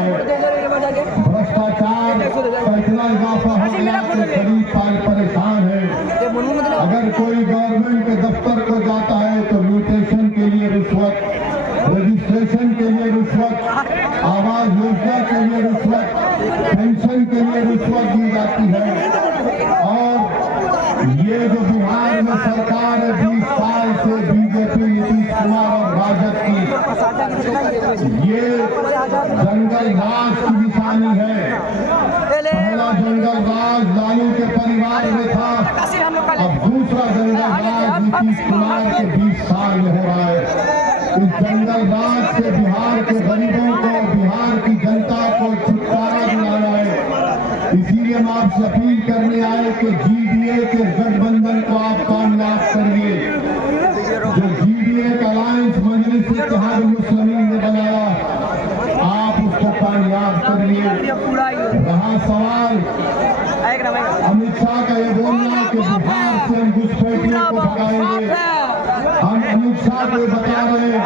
है। भ्रष्टाचार का इतना इजाफा हो गया कि गरीब परेशान है। अगर कोई गवर्नमेंट के दफ्तर को जाता है तो म्यूटेशन के लिए रिश्वत, रजिस्ट्रेशन के लिए रिश्वत, आवास योजना के लिए रिश्वत, पेंशन के लिए रिश्वत दी जाती है। और ये जो बिहार में सरकार है 20 साल से बीजेपी, नीतीश कुमार और राजद की, ये जंगल राज की निशानी है। पहला जंगल राज लालू के परिवार में था, अब दूसरा जंगल राज नीतीश कुमार के 20 साल में हो रहा है। इस जंगल राज से बिहार के गरीबों को, बिहार की जनता को छुटकारा दिलाना है। इसीलिए हम आपसे अपील करने आए कि जीडीए के गठबंधन को आप कामयाब करिए। जो जीडीए का अलायंस मजलिस इत्तेहाद मुस्लिमीन ने बनाया, आप उसको कामयाब करिए। रहा सवाल अमित शाह का ये बोलना कि बिहार से हम घुसपैठियों को भगाएंगे, हम अमित शाह को बता रहे हैं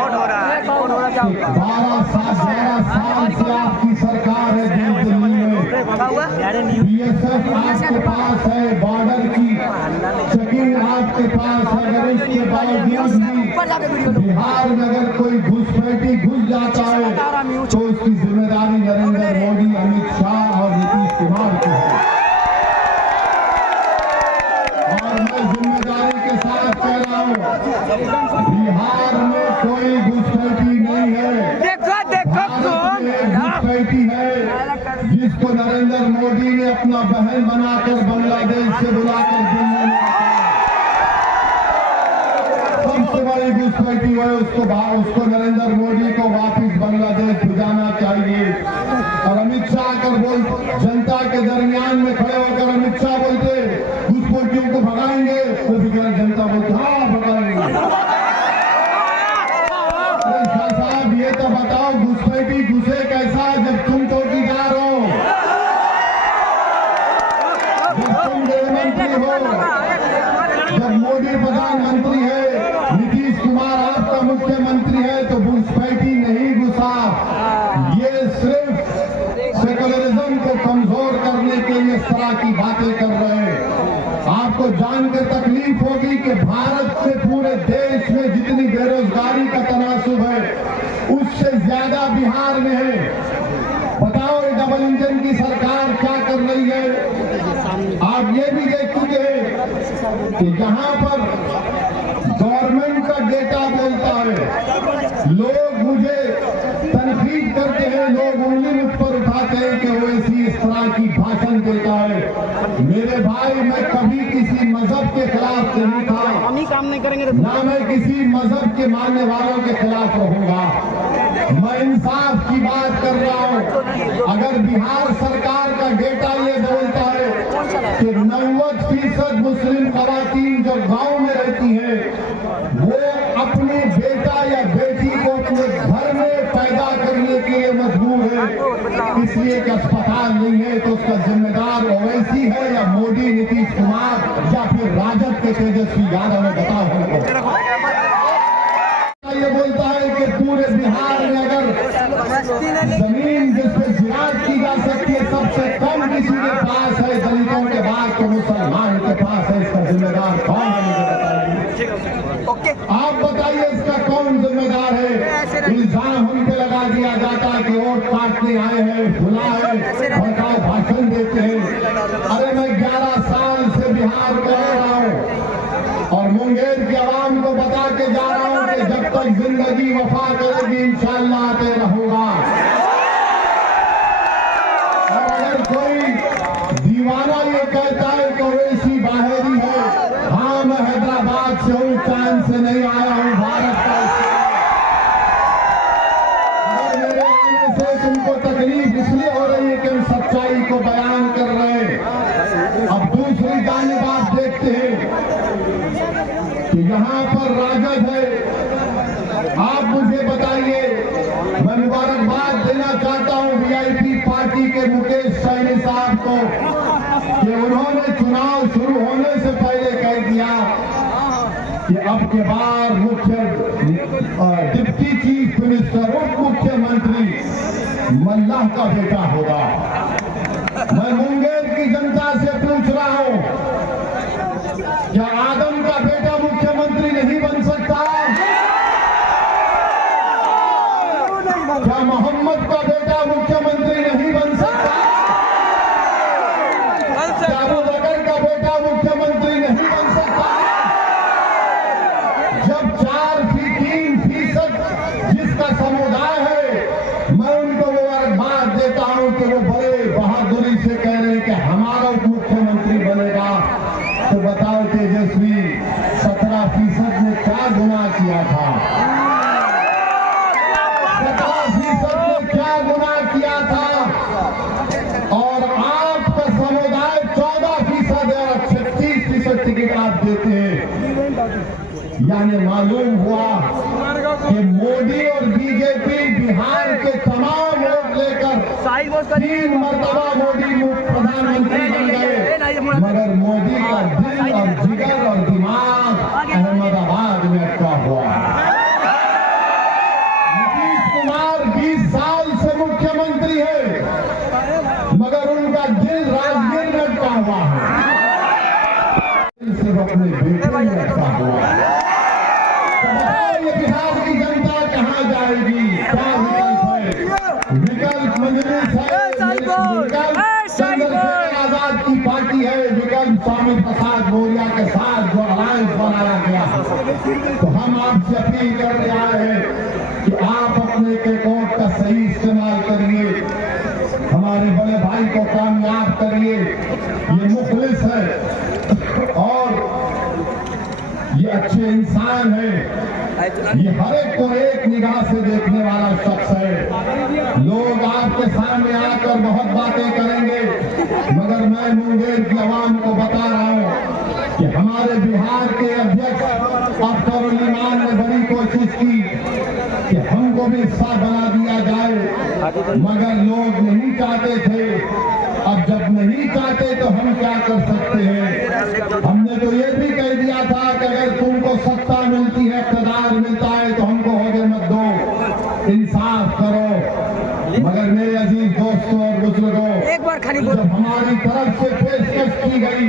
12 साल से आपकी सरकार है दिल्ली में, बीएसएफ आपके पास है, बॉर्डर की चेकिंग आपके पास है। अगर इसके बावजूद भी बिहार में अगर कोई घुसपैठी घुस जाता है तो उसकी जिम्मेदारी नरेंद्र मोदी, अमित शाह और नीतीश कुमार की है। और मैं जिम्मेदारी के साथ कह रहा हूँ, बिहार में कोई घुसपैठी नहीं है। घुसपैठी है जिसको नरेंद्र मोदी ने अपना बहन बनाकर बांग्लादेश से बुलाकर दिल्ली में, सबसे बड़ी घुसपैठी है। उसको नरेंद्र मोदी को वापस बांग्लादेश भिजाना चाहिए। और अमित शाह अगर जनता के दरमियान में खड़े होकर अमित शाह बोलते घुसपैठियों को भगाएंगे, तो बिगड़ जनता बोलती हाँ भगाएंगे। साहब ये तो बताओ घुसपैठी घुसे कैसा जब तुम चौकीदार हो, जब तुम गृहमंत्री हो, जब मोदी प्रधानमंत्री है, नीतीश कुमार आपका मुख्यमंत्री है, तो घुसपैठी नहीं घुसा। ये सिर्फ सेकुलरिज्म को कमजोर करने के लिए इस तरह की बातें कर रहे हैं। आपको जानकर तकलीफ होगी कि भारत से पूरे देश में जितनी बेरोजगारी का तनासुब है उससे ज्यादा बिहार में है। बताओ ये डबल इंजन की सरकार क्या कर रही है। आप ये भी देख चुके हैं कि जहां पर गवर्नमेंट का डेटा बोलता है, लोग मुझे तनकीद करते हैं, लोग उंगली मुझ पर उठाते हैं कि वो इस तरह की भाषण देता है। मेरे भाई, मैं कभी किसी मजहब के खिलाफ नहीं था, हम ही काम नहीं करेंगे ना मैं किसी मजहब के मानने वालों के खिलाफ रहूंगा। मैं इंसाफ की बात कर रहा हूं। अगर बिहार सरकार का डेटा ये बोलता है कि 90% मुस्लिम खवातीन जो गांव में रहती हैं वो अपने बेटा या बेटी को अपने घर में पैदा करने के लिए मजबूर है, इसलिए कि अस्पताल नहीं है, तो उसका जिम्मेदार ओवैसी है या मोदी, नीतीश कुमार या फिर राजद के तेजस्वी यादव है। बताओ हमको। ये बोलता है कि पूरे बिहार में अगर जमीन जिस पे जिरात की जा सकती है सबसे कम किसी के पास है, दलितों के बाद तो मुसलमान के पास है, इसका जिम्मेदार कौन है मुझे बताइए। आप बताइए इसका कौन जिम्मेदार है। इल्जाम हम पे लगा दिया जाता है कि वोट काटने आए हैं, भुला है, भड़काऊ भाषण देते हैं। अरे मैं 11 साल से बिहार में रह रहा हूँ और मुंगेर की आवाम को बता के जा रहा हूँ कि जब तक जिंदगी वफा करेगी इंशाअल्लाह आते रहूंगा। और अगर कोई दीवाना ये कहता है कि ओवैसी बाहरी है, हाँ मैं हैदराबाद से हूँ, चांद से नहीं आया हूँ, भारत का। अगर मेरे आने से तुमको तकलीफ इसलिए हो रही है कि हम सच्चाई को बयान कर रहे हैं। अब दूसरी जानिब आप देखते हैं कि यहाँ पर राजद है। आप मुझे बताइए, मैं मुबारकबाद देना चाहता हूँ वीआईपी पार्टी के मुकेश सैनी साहब को कि उन्होंने चुनाव शुरू होने से पहले कह दिया कि अब के बाद डिप्टी चीफ मिनिस्टर, उप मुख्यमंत्री मल्लाह का बेटा होगा। मैं मुंगेर की जनता से पूछ रहा हूं, क्या आदम का बेटा मुख्यमंत्री नहीं बन सकता? क्या मोहम्मद का बेटा मुख्यमंत्री नहीं बन सकता? क्या अबू बकर का बेटा मुख्यमंत्री नहीं बन सकता? जब 4-3% जिसका समुदाय है, मैं उनको वो बात देता हूं कि वो बड़े बहादुरी से कह रहे हैं कि हमारा मुख्यमंत्री बनेगा, तो बताओ तेजस्वी 17% ने क्या गुनाह किया था? 17% ने क्या गुनाह किया था? और आपका समुदाय 14% है और 36% टिकट आप देते हैं। यानी मालूम हुआ कि मोदी और बीजेपी बिहार के तमाम वोट लेकर 3 मरतबा मोदी प्रधानमंत्री बन गए, मगर मोदी का दिल और जिगर और दिमाग अहमदाबाद में अटका हुआ। नीतीश कुमार 20 साल से मुख्यमंत्री है, मगर उनका दिल राजगीर में अटका हुआ है, सिर्फ अपने बेटे में अटका हुआ है। ये बिहार की जनता कहाँ जाएगी? क्या विकल्प है? विकल्प मजलिस है, विकल्प चंद्रशेखर आजाद की पार्टी है, विकल्प स्वामी प्रसाद मौर्य के साथ जो अलायंस बनाया गया। तो हम आपसे अपील करने आए हैं कि आप अपने वोट का सही इस्तेमाल करिए, हमारे बड़े भाई को कामयाब करिए। ये मुखलिस है और ये अच्छे इंसान है, ये हर एक को एक निगाह से देखने वाला शख्स है। लोग आपके सामने आकर बहुत बातें करेंगे, मगर मैं मुंगेर की आवाम को बता रहा हूं कि हमारे बिहार के अध्यक्ष अख्तर ईमान ने बड़ी कोशिश की कि हमको भी हिस्सा बना दिया जाए, मगर लोग नहीं चाहते थे। अब जब नहीं चाहते तो हम क्या कर सकते हैं? हमने तो ये भी कह दिया था कि अगर तुमको सत्ता मिलती है, इक़्तिदार मिलता है, तो हमको होदे मत दो, इंसाफ करो। मगर मेरे अजीज दोस्तों और बुजुर्गों, जब हमारी तरफ से पेशकश की गई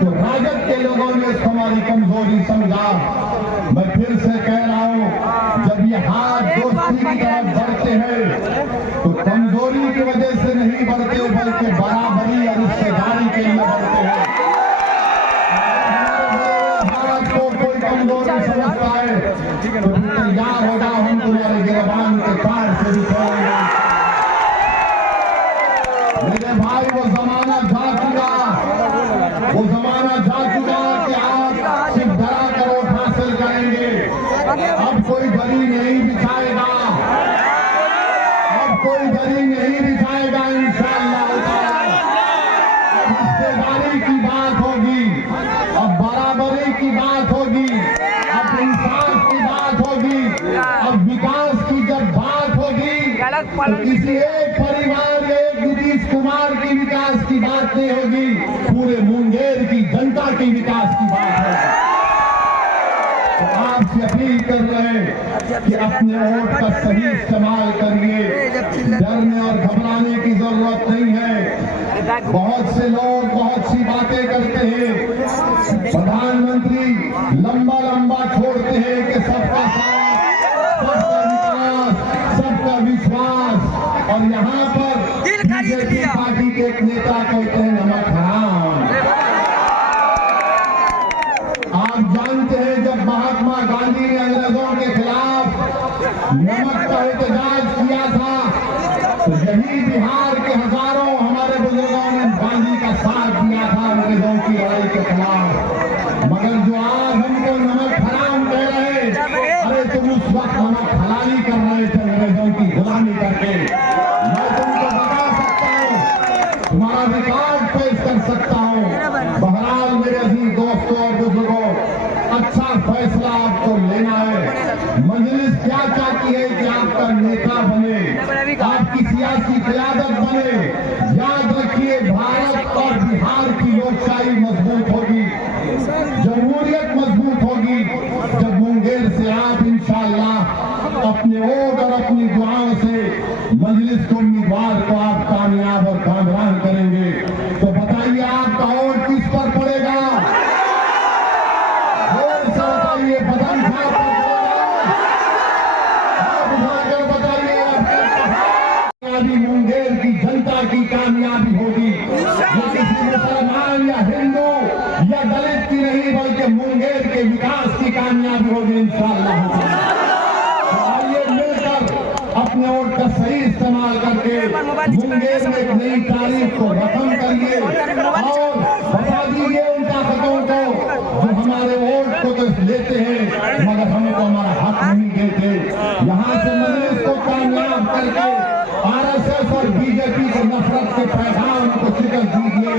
तो राजद के लोगों ने इसको हमारी कमजोरी समझा। मैं फिर से कह रहा हूं, जब ये हाथ दोस्ती की तरफ बढ़ते हैं तो कमजोरी की वजह से नहीं बढ़ते, बल्कि बराबरी और रिश्तेदारी के लिए बढ़ते हैं। भारत को कोई कमजोरी समझता है तो तैयार होगा, हम तुम्हारे गिरबान के तार से भी छोड़ेंगे। मेरे भाई, वो जमाना जा चुका, वो जमाना जा चुका कि आप सिर्फ डरा कर वोट हासिल करेंगे। अब कोई दरी नहीं बिछाएगा, अब कोई दरी नहीं बिछाएगा इंशाअल्लाह। रिश्तेदारी की बात होगी, अब बराबरी की बात होगी, अब इंसाफ की बात होगी, अब विकास की जब बात होगी तो किसी एक परिवार एक नीतीश कुमार की विकास की बात नहीं होगी, पूरे मुंगेर की जनता की विकास की बात होगी। तो आपसे अपील कर रहे हैं कि अपने वोट का सही इस्तेमाल करिए, डरने और घबराने की जरूरत नहीं है। बहुत से लोग बहुत सी बातें करते हैं, प्रधानमंत्री लंबा लंबा छोड़ते हैं कि सबका साथ, सबका विकास, सबका विश्वास, और यहाँ पर बीजेपी पार्टी के एक नेता कहते हैं नमक हराम। आप जानते हैं जब महात्मा गांधी ने अंग्रेजों के खिलाफ नमक का एहतजाज किया था तो यही बिहार के हजारों हमारे बुजुर्गों ने गांधी का साथ दिया था अंग्रेजों की लड़ाई के खिलाफ। मगर जो आज हमको नमक हराम कह रहे, अरे तुम उस वक्त नमक हलाली कर रहे थे अंग्रेजों की गुलामी करके। मैं तुमको बता सकता हूँ, तुम्हारा रिकॉर्ड पेश कर सकता हूँ। बहरहाल मेरे अजीज दोस्तों और बुजुर्गों, अच्छा फैसला आपको लेना है। मजलिस क्या चाहती है कि आपका नेता बने, आपकी सियासी क़यादत बने। याद रखिए, भारत और बिहार की लोकशाही मजबूत होगी, जमहूरियत मजबूत होगी जब मुंगेर से आप इंशाअल्लाह अपने वोट और अपनी दुआओं से मजलिस को उम्मीदवार को आप कामयाब और कामयाब करेंगे। तो बताइए आपका वोट किस पर पड़ेगा? जोर से बताइए, बदन साहब पर पड़ेगा। आप उठाकर बताइए, कामयाबी मुंगेर की जनता की कामयाबी होगी। ये किसी मुसलमान या हिंदू या दलित की नहीं, बल्कि मुंगेर के विकास की कामयाबी होगी इंशाअल्लाह। आइए मिलकर अपने वोट का सही इस्तेमाल करके मुंगेर में एक नई तारीख को रकम करिए और बता दीजिए उन ताकतों को जो हमारे वोट को तो लेते हैं मगर हमको हमारा हक नहीं देते। यहाँ से मजलिस को कामयाब करके आरएसएस और बीजेपी के नफरत के पैगाम को शिकस्त दीजिए।